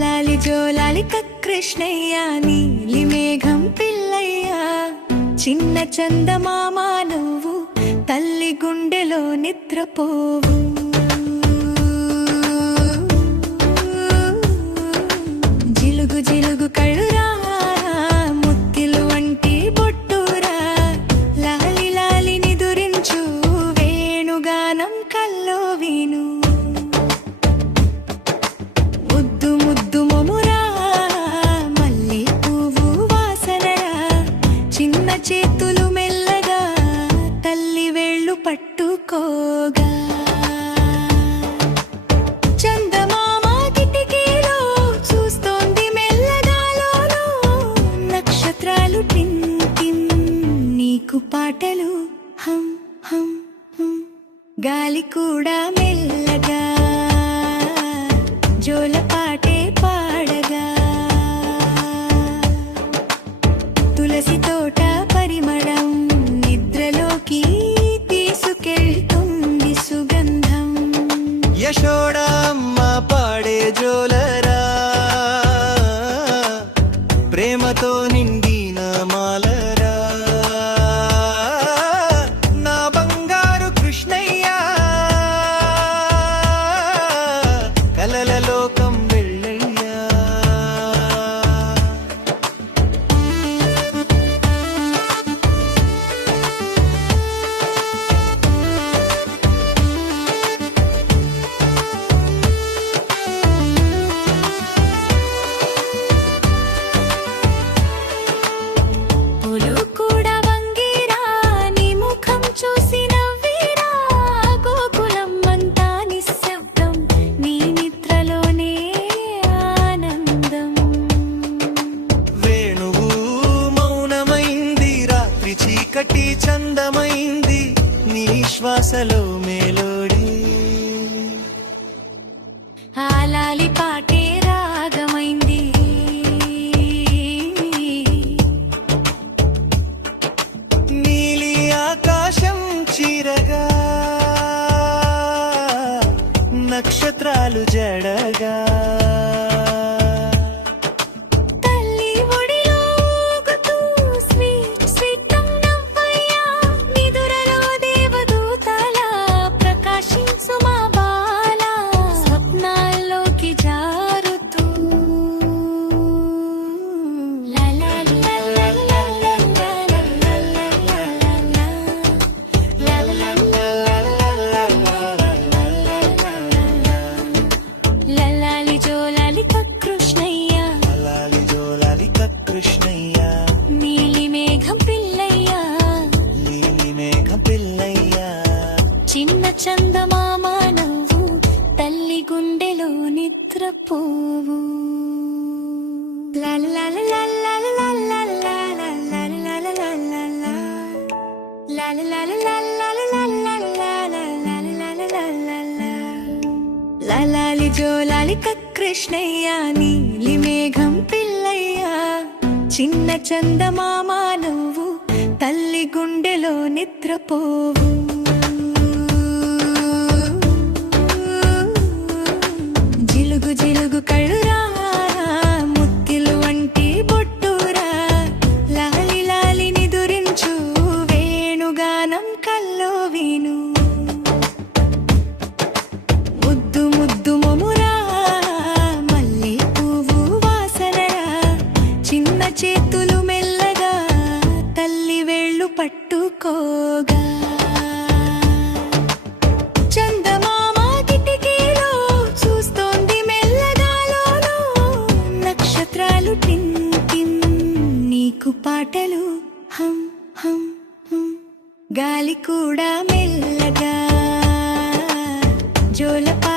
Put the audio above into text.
లాలి జోలాలి కృష్ణయ్య నీలి మేఘం పిల్లయ్య చిన్న చందమామ నువ్వు తల్లి గుండెలో నిద్రపోవు జిలుగు జిలుగు కళ్ళురా ముత్తిలు వంటి బొట్టురా లాలి లాలి నిదురించు వేణుగానం కల్లో విను ముద్దు ముద్దు మొమురా మల్లె పువ్వు వాసనరా చిన్న చేతులు మెల్లగా తల్లి వేళ్ళు పట్టుకోగా చందమామ కిటికీలో చూస్తోంది మెల్లగాలోను నక్షత్రాలు టిమ్ టిమ్ నీకు పాటలు హం హం హం గాలి కూడా మెల్లగా జోలపాటే పాడగా తులసి తోట పరిమళం నిద్రలోకి తీసుకెళ్తుంది సుగంధం యశోడా అమ్మ పాడే జోలరా ప్రేమతో నిండిన మాలరా నా బంగారు కృష్ణయ్య కలల లోకం వెళ్ళయ్యా పూలు కూడా వంగిరా నీ ముఖం చూసి నవ్విరా గోకులం అంతా నిశ్శబ్దం నీ నిద్రలోనే ఆనందం వేణువు మౌనమైంది రాత్రి చీకటి చందమైంది నీ శ్వాసలో మేలోడి ఆలాలి పాటే రాగమైంది నీలి ఆకాశం చీరగా నక్షత్రాలు జడగా తల్లి ఒడిలో ఊగుతూ స్వీట్ స్వీట్ నవ్వయ్యా నిదురలో దేవదూతలా ప్రకాశించు మా బాల స్వప్నాల్లోకి జారుతూ లలాలి జోలాలి కృష్ణయ్య లాలి జోలాలి కృష్ణయ్య నీలి మేఘం పిల్లయ్య నీలి మేఘం పిల్లయ్య చిన్న చందమామ నువ్వు తల్లి గుండెలో నిద్రపోవు లాలి జోలాలి కృష్ణయ్య నీలి మేఘం పిల్లయ్య చిన్న చందమామ నువ్వు తల్లి గుండెలో నిద్రపోవు జిలుగు జిలుగు కళ్ళురా ముత్తిలు వంటి బొట్టురా లాలి లాలి నిదురించు వేణుగానం కల్లో విను ముద్దు ముద్దు మొమురా మల్లె పువ్వు వాసనరా చిన్న చేతులు మెల్లగా తల్లి వేళ్ళు పట్టుకోగా చందమామ కిటికీలో చూస్తోంది మెల్లగాలోను నక్షత్రాలు టిమ్ టిమ్ నీకు పాటలు హం హం హం గాలి కూడా మెల్లగా జోలపా